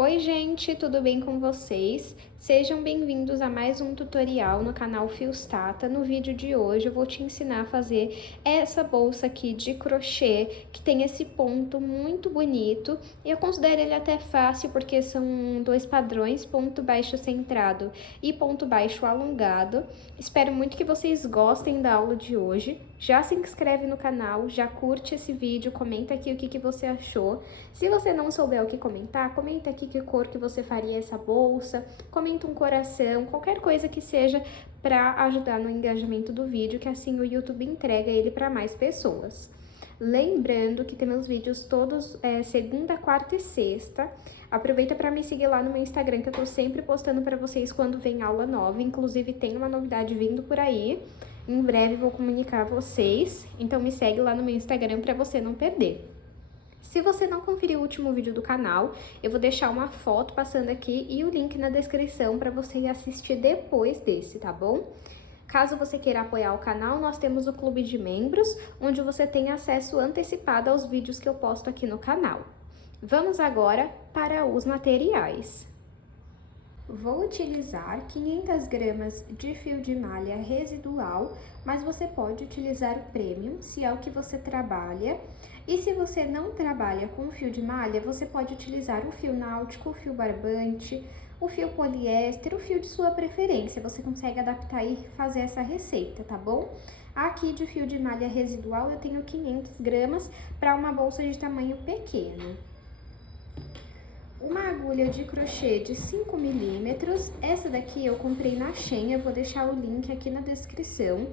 Oi gente, tudo bem com vocês? Sejam bem-vindos a mais um tutorial no canal Fiostata. No vídeo de hoje eu vou te ensinar a fazer essa bolsa aqui de crochê, que tem esse ponto muito bonito. E eu considero ele até fácil porque são dois padrões, ponto baixo centrado e ponto baixo alongado. Espero muito que vocês gostem da aula de hoje. Já se inscreve no canal, já curte esse vídeo, comenta aqui o que você achou. Se você não souber o que comentar, comenta aqui que cor que você faria essa bolsa, comenta um coração, qualquer coisa que seja para ajudar no engajamento do vídeo, que assim o YouTube entrega ele para mais pessoas. Lembrando que temos vídeos todos segunda, quarta e sexta. Aproveita para me seguir lá no meu Instagram, que eu tô sempre postando para vocês quando vem aula nova. Inclusive tem uma novidade vindo por aí. Em breve vou comunicar a vocês, então me segue lá no meu Instagram para você não perder. Se você não conferiu o último vídeo do canal, eu vou deixar uma foto passando aqui e o link na descrição para você assistir depois desse, tá bom? Caso você queira apoiar o canal, nós temos o clube de membros, onde você tem acesso antecipado aos vídeos que eu posto aqui no canal. Vamos agora para os materiais. Vou utilizar 500 gramas de fio de malha residual, mas você pode utilizar o premium, se é o que você trabalha. E se você não trabalha com fio de malha, você pode utilizar o fio náutico, o fio barbante, o fio poliéster, o fio de sua preferência. Você consegue adaptar e fazer essa receita, tá bom? Aqui de fio de malha residual eu tenho 500 gramas para uma bolsa de tamanho pequeno. Uma agulha de crochê de 5 milímetros, essa daqui eu comprei na Shein, eu vou deixar o link aqui na descrição.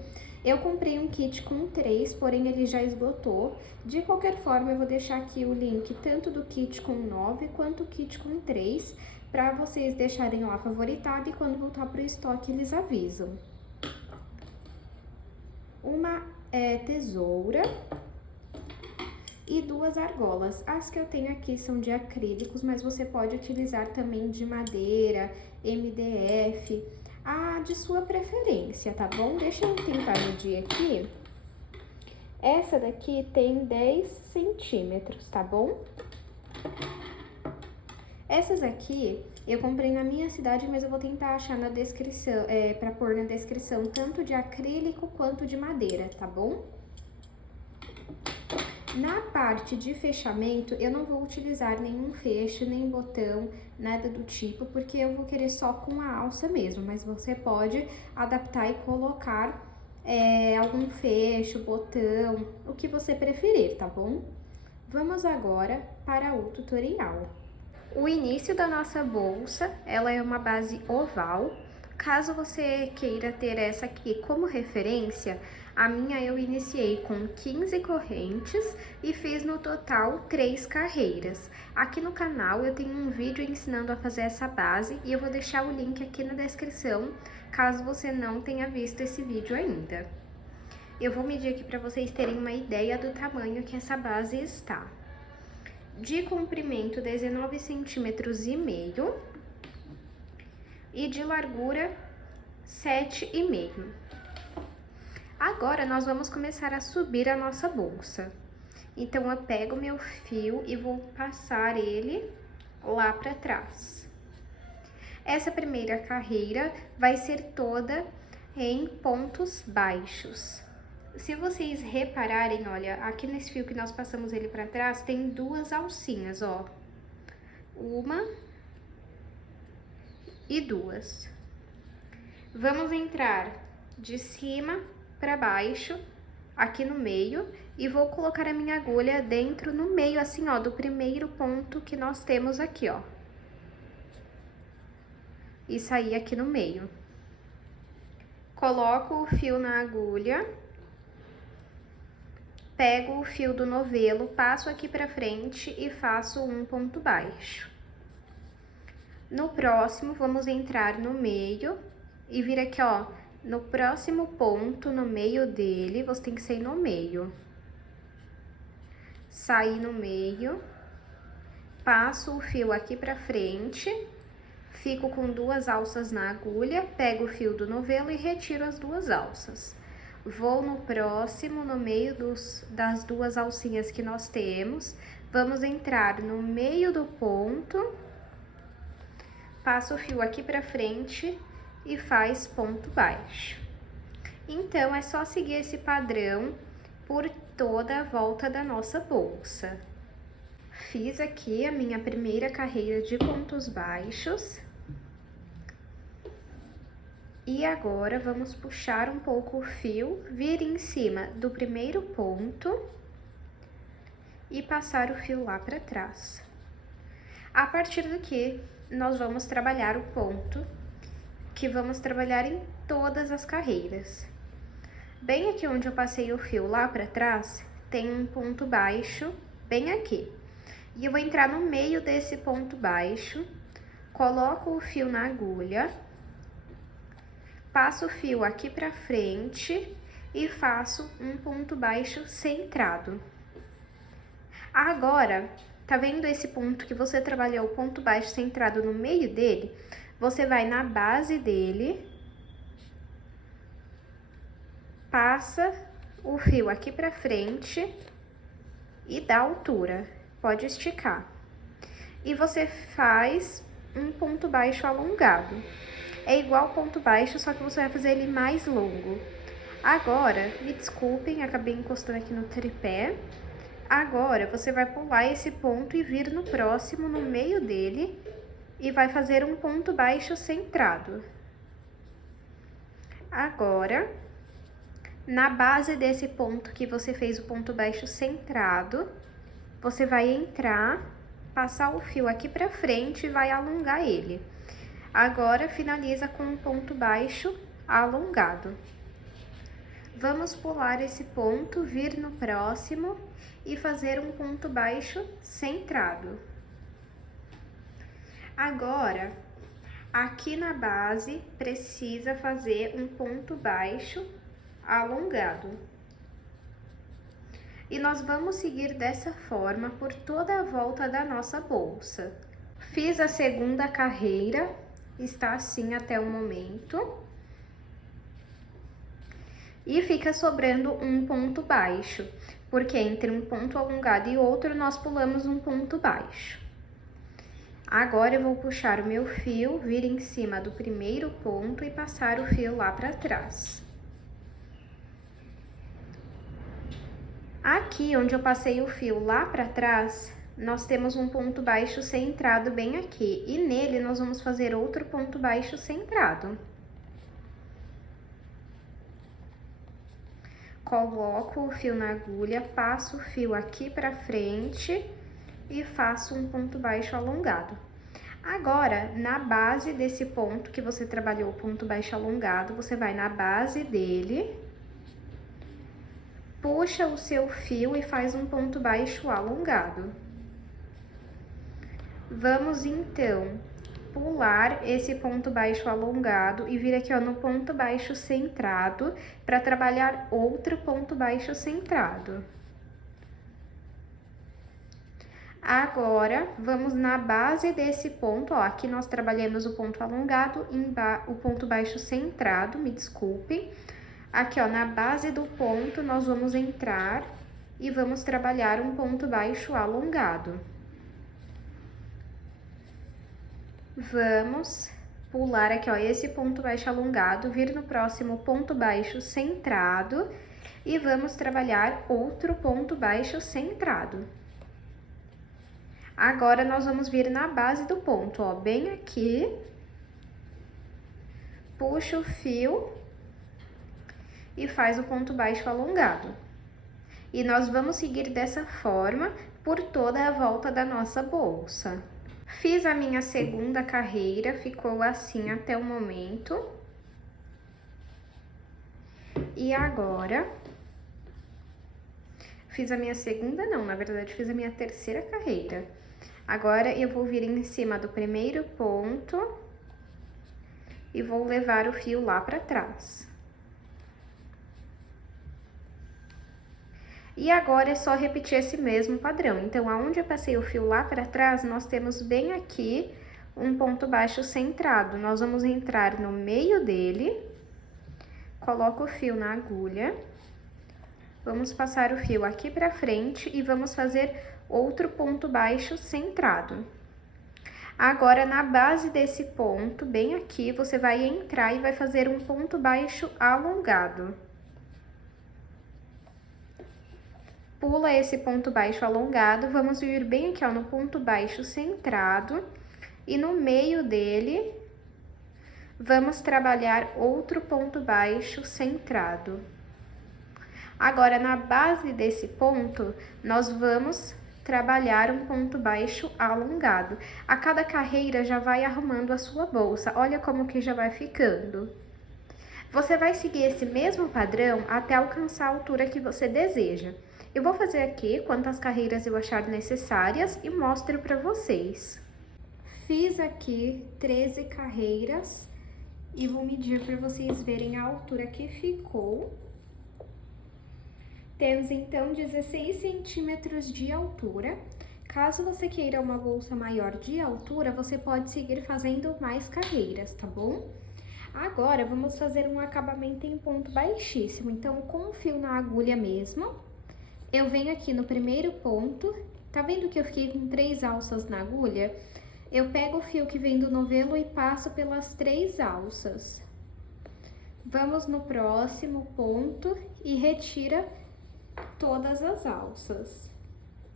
Eu comprei um kit com 3, porém ele já esgotou. De qualquer forma, eu vou deixar aqui o link tanto do kit com 9 quanto o kit com 3, para vocês deixarem lá favoritado e quando voltar para o estoque eles avisam. Uma tesoura e 2 argolas. As que eu tenho aqui são de acrílicos, mas você pode utilizar também de madeira, MDF, a de sua preferência, tá bom? Deixa eu tentar medir aqui. Essa daqui tem 10 centímetros, tá bom? Essas aqui eu comprei na minha cidade, mas eu vou tentar achar na descrição, pra pôr na descrição tanto de acrílico quanto de madeira, tá bom? Na parte de fechamento, eu não vou utilizar nenhum fecho, nem botão, nada do tipo, porque eu vou querer só com a alça mesmo, mas você pode adaptar e colocar algum fecho, botão, o que você preferir, tá bom? Vamos agora para o tutorial. O início da nossa bolsa, ela é uma base oval. Caso você queira ter essa aqui como referência, a minha eu iniciei com 15 correntes e fiz no total 3 carreiras. Aqui no canal eu tenho um vídeo ensinando a fazer essa base e eu vou deixar o link aqui na descrição, caso você não tenha visto esse vídeo ainda. Eu vou medir aqui para vocês terem uma ideia do tamanho que essa base está. De comprimento, 19,5 centímetros e de largura 7,5. Agora, nós vamos começar a subir a nossa bolsa. Então, eu pego meu fio e vou passar ele lá para trás. Essa primeira carreira vai ser toda em pontos baixos. Se vocês repararem, olha, aqui nesse fio que nós passamos ele para trás, tem 2 alcinhas, ó. Uma e 2. Vamos entrar de cima para baixo, aqui no meio, e vou colocar a minha agulha dentro no meio, assim, ó, do primeiro ponto que nós temos aqui, ó. E sair aqui no meio. Coloco o fio na agulha, pego o fio do novelo, passo aqui pra frente e faço um ponto baixo. No próximo, vamos entrar no meio e vir aqui, ó, no próximo ponto, no meio dele, você tem que sair no meio. Sair no meio, passo o fio aqui pra frente, fico com 2 alças na agulha, pego o fio do novelo e retiro as 2 alças. Vou no próximo, no meio das 2 alcinhas que nós temos, vamos entrar no meio do ponto passa o fio aqui pra frente e faz ponto baixo. Então, é só seguir esse padrão por toda a volta da nossa bolsa. Fiz aqui a minha primeira carreira de pontos baixos. E agora, vamos puxar um pouco o fio, vir em cima do primeiro ponto e passar o fio lá para trás. A partir daqui, nós vamos trabalhar o ponto, que vamos trabalhar em todas as carreiras. Bem aqui onde eu passei o fio lá para trás, tem um ponto baixo bem aqui. E eu vou entrar no meio desse ponto baixo, coloco o fio na agulha, passo o fio aqui pra frente e faço um ponto baixo centrado. Agora, tá vendo esse ponto que você trabalhou o ponto baixo centrado no meio dele? Você vai na base dele, passa o fio aqui pra frente e dá altura, pode esticar. E você faz um ponto baixo alongado. É igual ponto baixo, só que você vai fazer ele mais longo. Agora, me desculpem, acabei encostando aqui no tripé. Agora, você vai pular esse ponto e vir no próximo, no meio dele, e vai fazer um ponto baixo centrado. Agora, na base desse ponto que você fez o ponto baixo centrado, você vai entrar, passar o fio aqui pra frente e vai alongar ele. Agora, finaliza com um ponto baixo alongado. Vamos pular esse ponto, vir no próximo e fazer um ponto baixo centrado. Agora, aqui na base, precisa fazer um ponto baixo alongado. E nós vamos seguir dessa forma por toda a volta da nossa bolsa. Fiz a segunda carreira, está assim até o momento. E fica sobrando um ponto baixo, porque entre um ponto alongado e outro, nós pulamos um ponto baixo. Agora, eu vou puxar o meu fio, vir em cima do primeiro ponto e passar o fio lá para trás. Aqui, onde eu passei o fio lá para trás, nós temos um ponto baixo centrado bem aqui. E nele, nós vamos fazer outro ponto baixo centrado. Coloco o fio na agulha, passo o fio aqui para frente e faço um ponto baixo alongado. Agora, na base desse ponto que você trabalhou o ponto baixo alongado, você vai na base dele, puxa o seu fio e faz um ponto baixo alongado. Vamos, então, pular esse ponto baixo alongado e vir aqui, ó, no ponto baixo centrado, para trabalhar outro ponto baixo centrado. Agora, vamos na base desse ponto, ó, aqui nós trabalhamos o ponto alongado, o ponto baixo centrado, me desculpe. Aqui, ó, na base do ponto, nós vamos entrar e vamos trabalhar um ponto baixo alongado. Vamos pular aqui, ó, esse ponto baixo alongado, vir no próximo ponto baixo centrado e vamos trabalhar outro ponto baixo centrado. Agora, nós vamos vir na base do ponto, ó, bem aqui, puxa o fio e faz o ponto baixo alongado. E nós vamos seguir dessa forma por toda a volta da nossa bolsa. Fiz a minha segunda carreira, ficou assim até o momento. E agora, fiz a minha segunda, não, na verdade, fiz a minha terceira carreira. Agora, eu vou vir em cima do primeiro ponto e vou levar o fio lá para trás. E agora, é só repetir esse mesmo padrão. Então, aonde eu passei o fio lá para trás, nós temos bem aqui um ponto baixo centrado. Nós vamos entrar no meio dele, coloco o fio na agulha, vamos passar o fio aqui para frente e vamos fazer outro ponto baixo centrado. Agora, na base desse ponto, bem aqui, você vai entrar e vai fazer um ponto baixo alongado. Pula esse ponto baixo alongado, vamos vir bem aqui, ó, no ponto baixo centrado, e no meio dele, vamos trabalhar outro ponto baixo centrado. Agora, na base desse ponto, nós vamos trabalhar um ponto baixo alongado. A cada carreira já vai arrumando a sua bolsa, olha como que já vai ficando. Você vai seguir esse mesmo padrão até alcançar a altura que você deseja. Eu vou fazer aqui quantas carreiras eu achar necessárias e mostro para vocês. Fiz aqui 13 carreiras e vou medir para vocês verem a altura que ficou. Temos então 16 centímetros de altura. Caso você queira uma bolsa maior de altura, você pode seguir fazendo mais carreiras, tá bom? Agora, vamos fazer um acabamento em ponto baixíssimo. Então, com o fio na agulha mesmo, eu venho aqui no primeiro ponto. Tá vendo que eu fiquei com 3 alças na agulha? Eu pego o fio que vem do novelo e passo pelas 3 alças. Vamos no próximo ponto e retira todas as alças.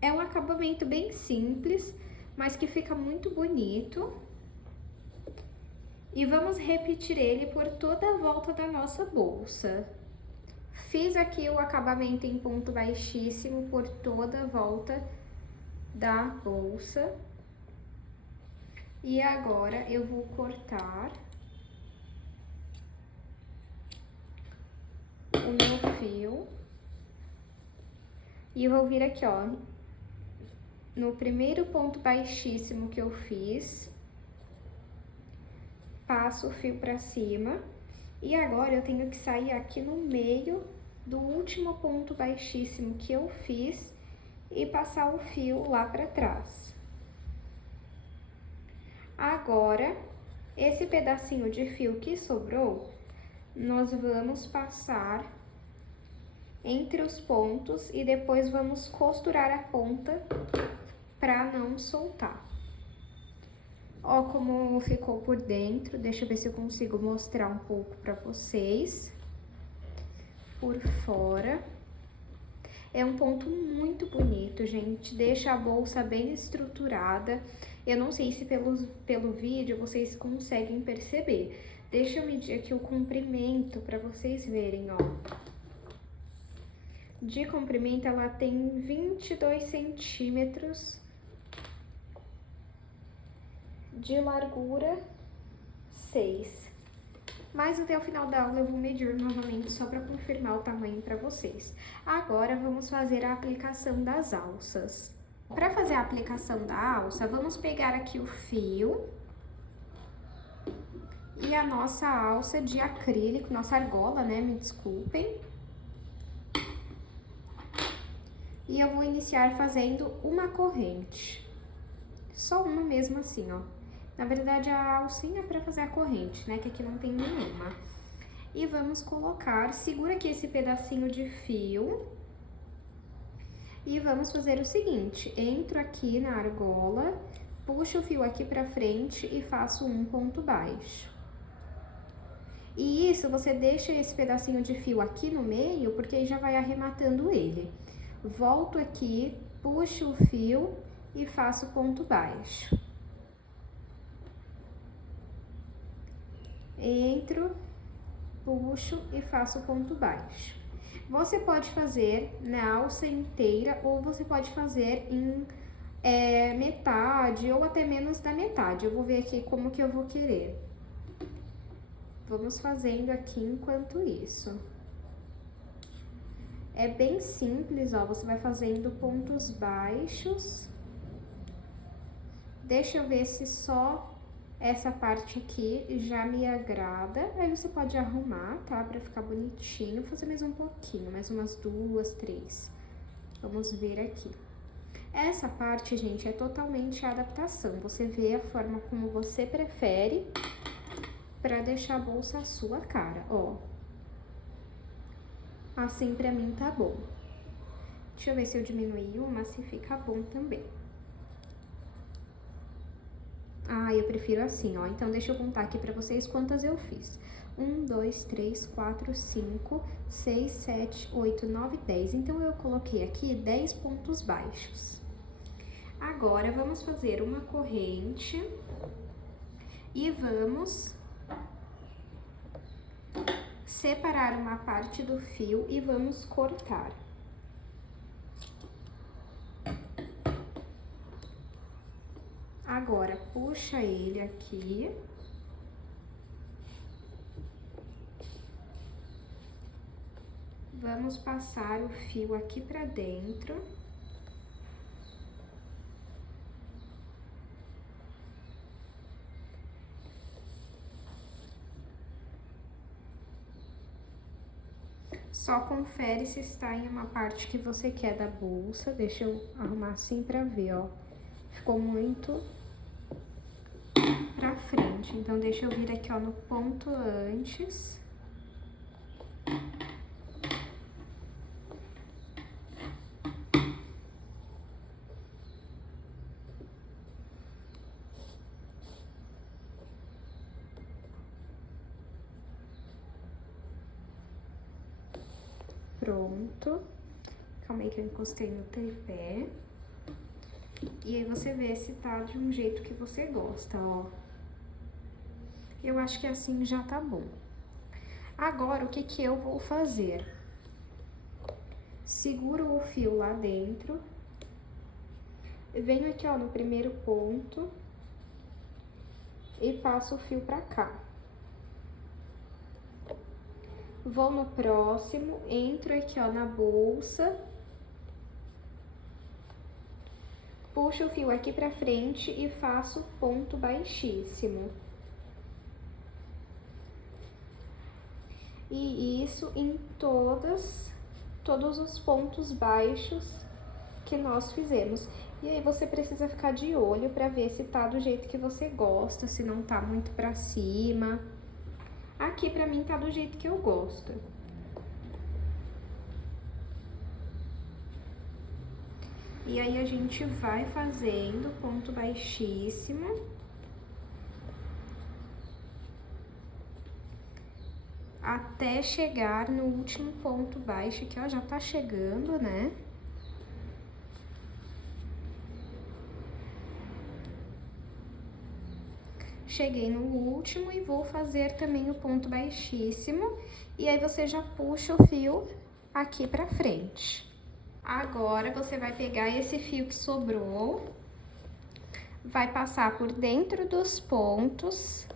É um acabamento bem simples, mas que fica muito bonito. E vamos repetir ele por toda a volta da nossa bolsa. Fiz aqui o acabamento em ponto baixíssimo por toda a volta da bolsa. E agora eu vou cortar o meu fio. E eu vou vir aqui, ó, no primeiro ponto baixíssimo que eu fiz, passo o fio pra cima, e agora eu tenho que sair aqui no meio do último ponto baixíssimo que eu fiz e passar o fio lá pra trás. Agora, esse pedacinho de fio que sobrou, nós vamos passar entre os pontos e depois vamos costurar a ponta para não soltar. Ó como ficou por dentro, deixa eu ver se eu consigo mostrar um pouco para vocês. Por fora. É um ponto muito bonito, gente, deixa a bolsa bem estruturada. Eu não sei se pelo vídeo vocês conseguem perceber. Deixa eu medir aqui o comprimento para vocês verem, ó. De comprimento, ela tem 22 centímetros. De largura, 6. Mas até o final da aula eu vou medir novamente só para confirmar o tamanho para vocês. Agora, vamos fazer a aplicação das alças. Para fazer a aplicação da alça, vamos pegar aqui o fio e a nossa alça de acrílico, nossa argola, né? Me desculpem. E eu vou iniciar fazendo uma corrente. Só uma mesmo assim, ó. Na verdade, a alcinha é para fazer a corrente, né? Que aqui não tem nenhuma. E vamos colocar, segura aqui esse pedacinho de fio. E vamos fazer o seguinte, entro aqui na argola, puxo o fio aqui pra frente e faço um ponto baixo. E isso, você deixa esse pedacinho de fio aqui no meio, porque aí já vai arrematando ele. Volto aqui, puxo o fio e faço ponto baixo. Entro, puxo e faço ponto baixo. Você pode fazer na alça inteira ou você pode fazer em metade ou até menos da metade. Eu vou ver aqui como que eu vou querer. Vamos fazendo aqui enquanto isso. É bem simples, ó, você vai fazendo pontos baixos. Deixa eu ver se só essa parte aqui já me agrada. Aí você pode arrumar, tá? Pra ficar bonitinho. Vou fazer mais um pouquinho, mais umas 2, 3. Vamos ver aqui. Essa parte, gente, é totalmente a adaptação. Você vê a forma como você prefere pra deixar a bolsa à sua cara, ó. Assim, pra mim, tá bom. Deixa eu ver se eu diminuí uma, se fica bom também. Ah, eu prefiro assim, ó. Então, deixa eu contar aqui pra vocês quantas eu fiz. 1, 2, 3, 4, 5, 6, 7, 8, 9, 10. Então, eu coloquei aqui 10 pontos baixos. Agora, vamos fazer uma corrente e vamos separar uma parte do fio e vamos cortar. Agora, puxa ele aqui. Vamos passar o fio aqui pra dentro. Só confere se está em uma parte que você quer da bolsa. Deixa eu arrumar assim pra ver, ó. Ficou muito pra frente. Então, deixa eu vir aqui, ó, no ponto antes. Pronto. Calma aí que eu encostei no tripé. E aí, você vê se tá de um jeito que você gosta, ó. Eu acho que assim já tá bom. Agora, o que que eu vou fazer? Seguro o fio lá dentro. Venho aqui, ó, no primeiro ponto. E passo o fio pra cá. Vou no próximo, entro aqui, ó, na bolsa. Puxo o fio aqui pra frente e faço ponto baixíssimo. E isso em todos os pontos baixos que nós fizemos. E aí, você precisa ficar de olho pra ver se tá do jeito que você gosta, se não tá muito pra cima. Aqui, pra mim, tá do jeito que eu gosto. E aí, a gente vai fazendo ponto baixíssimo. Até chegar no último ponto baixo aqui, ó, já tá chegando, né? Cheguei no último e vou fazer também o ponto baixíssimo. E aí, você já puxa o fio aqui pra frente. Agora, você vai pegar esse fio que sobrou, vai passar por dentro dos pontos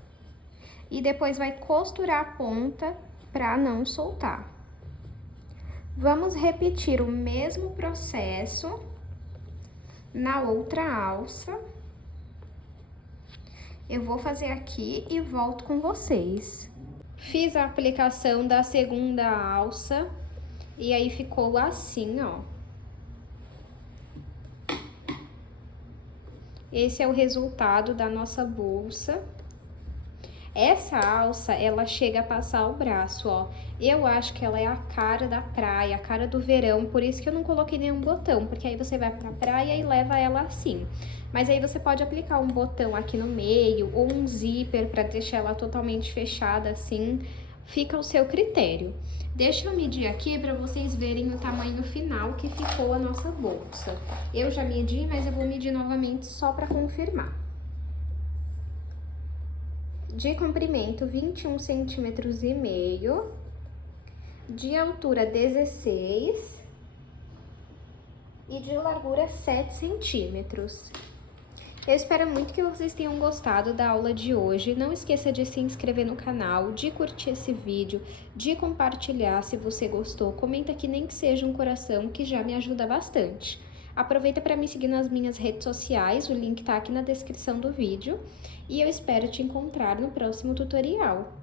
e depois vai costurar a ponta pra não soltar. Vamos repetir o mesmo processo na outra alça. Eu vou fazer aqui e volto com vocês. Fiz a aplicação da segunda alça e aí ficou assim, ó. Esse é o resultado da nossa bolsa. Essa alça, ela chega a passar o braço, ó. Eu acho que ela é a cara da praia, a cara do verão, por isso que eu não coloquei nenhum botão, porque aí você vai pra praia e leva ela assim. Mas aí você pode aplicar um botão aqui no meio, ou um zíper pra deixar ela totalmente fechada assim, fica ao seu critério. Deixa eu medir aqui pra vocês verem o tamanho final que ficou a nossa bolsa. Eu já medi, mas eu vou medir novamente só pra confirmar. De comprimento, 21,5 centímetros, de altura, 16 e de largura, 7 centímetros. Eu espero muito que vocês tenham gostado da aula de hoje. Não esqueça de se inscrever no canal, de curtir esse vídeo, de compartilhar se você gostou. Comenta aqui nem que seja um coração, que já me ajuda bastante. Aproveita para me seguir nas minhas redes sociais, o link tá aqui na descrição do vídeo. E eu espero te encontrar no próximo tutorial.